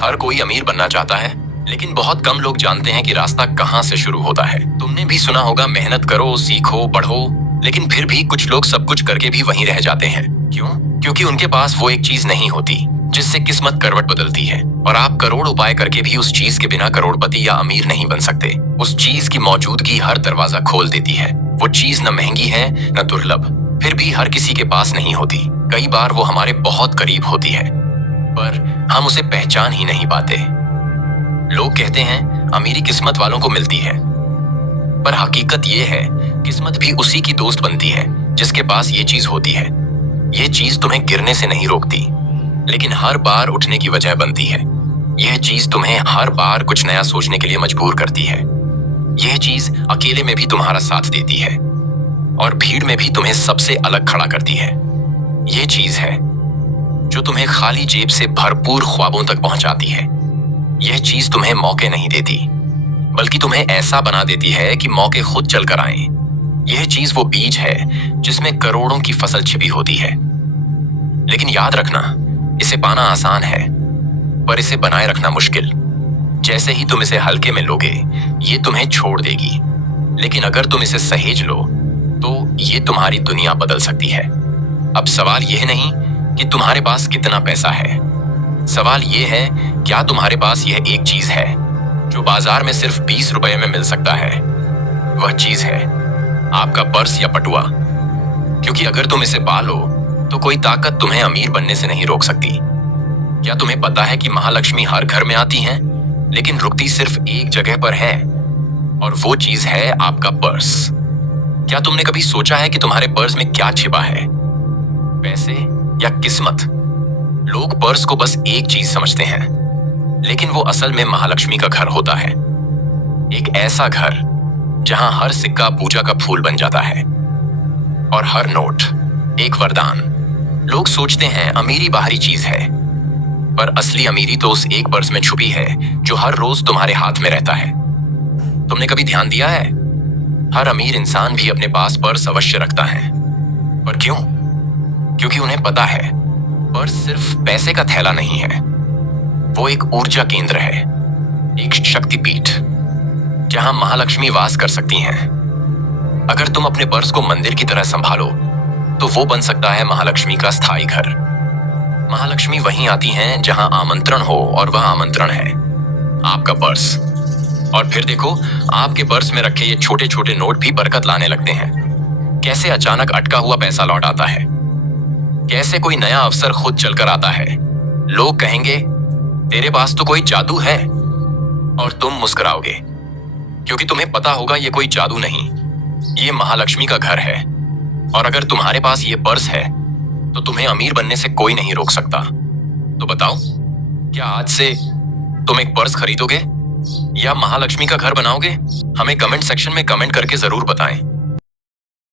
हर कोई अमीर बनना चाहता है, लेकिन बहुत कम लोग जानते हैं कि रास्ता कहाँ से शुरू होता है। तुमने भी सुना होगा, मेहनत करो, सीखो, बढ़ो, लेकिन फिर भी कुछ लोग सब कुछ करके भी वहीं रह जाते हैं। क्यों? क्योंकि उनके पास वो एक चीज नहीं होती जिससे किस्मत करवट बदलती है। और आप करोड़ उपाय करके भी उस चीज के बिना करोड़पति या अमीर नहीं बन सकते। उस चीज की मौजूदगी हर दरवाजा खोल देती है। वो चीज न महंगी है न दुर्लभ, फिर भी हर किसी के पास नहीं होती। कई बार वो हमारे बहुत करीब होती है, पर हम उसे पहचान ही नहीं पाते। लोग कहते हैं अमीरी किस्मत वालों को मिलती है, पर हकीकत ये है किस्मत भी उसी की दोस्त बनती है जिसके पास ये चीज होती है। ये चीज तुम्हें गिरने से नहीं रोकती, लेकिन हर बार उठने की वजह बनती है। यह चीज तुम्हें हर बार कुछ नया सोचने के लिए मजबूर करती है। यह चीज अकेले में भी तुम्हारा साथ देती है और भीड़ में भी तुम्हें सबसे अलग खड़ा करती है। यह चीज है जो तुम्हें खाली जेब से भरपूर ख्वाबों तक पहुंचाती है। यह चीज तुम्हें मौके नहीं देती, बल्कि तुम्हें ऐसा बना देती है कि मौके खुद चलकर आए। यह चीज वो बीज है जिसमें करोड़ों की फसल छिपी होती है। लेकिन याद रखना, इसे पाना आसान है, पर इसे बनाए रखना मुश्किल। जैसे ही तुम इसे हल्के में लोगे, ये तुम्हें छोड़ देगी, लेकिन अगर तुम इसे सहेज लो तो ये तुम्हारी दुनिया बदल सकती है। अब सवाल यह नहीं कि तुम्हारे पास कितना पैसा है, सवाल यह है क्या तुम्हारे पास यह एक चीज है जो बाजार में सिर्फ 20 रुपए में मिल सकता है। वह चीज है आपका पर्स या पटुआ। क्योंकि अगर तुम इसे पालो तो कोई ताकत तुम्हें अमीर बनने से नहीं रोक सकती। क्या तुम्हें पता है कि महालक्ष्मी हर घर में आती हैं, लेकिन रुकती सिर्फ एक जगह पर है, और वो चीज है आपका पर्स। क्या तुमने कभी सोचा है कि तुम्हारे पर्स में क्या छिपा है? पैसे या किस्मत? लोग पर्स को बस एक चीज समझते हैं, लेकिन वो असल में महालक्ष्मी का घर होता है। एक ऐसा घर जहां हर सिक्का पूजा का फूल बन जाता है और हर नोट एक वरदान। लोग सोचते हैं अमीरी बाहरी चीज है, पर असली अमीरी तो उस एक पर्स में छुपी है जो हर रोज तुम्हारे हाथ में रहता है। तुमने कभी ध्यान दिया है, हर अमीर इंसान भी अपने पास पर्स अवश्य रखता है। पर क्यों? क्योंकि उन्हें पता है पर्स सिर्फ पैसे का थैला नहीं है, वो एक ऊर्जा केंद्र है, एक शक्तिपीठ जहां महालक्ष्मी वास कर सकती हैं। अगर तुम अपने पर्स को मंदिर की तरह संभालो तो वो बन सकता है महालक्ष्मी का स्थायी घर। महालक्ष्मी वहीं आती हैं जहां आमंत्रण हो, और वह आमंत्रण है आपका पर्स। और फिर देखो, आपके पर्स में रखे ये छोटे छोटे नोट भी बरकत लाने लगते हैं। कैसे अचानक अटका हुआ पैसा लौट आता है, कैसे कोई नया अवसर खुद चलकर आता है। लोग कहेंगे तेरे पास तो कोई जादू है, और तुम मुस्कुराओगे, क्योंकि तुम्हें पता होगा ये कोई जादू नहीं, ये महालक्ष्मी का घर है। और अगर तुम्हारे पास ये पर्स है तो तुम्हें अमीर बनने से कोई नहीं रोक सकता। तो बताओ, क्या आज से तुम एक पर्स खरीदोगे या महालक्ष्मी का घर बनाओगे? हमें कमेंट सेक्शन में कमेंट करके जरूर बताएं।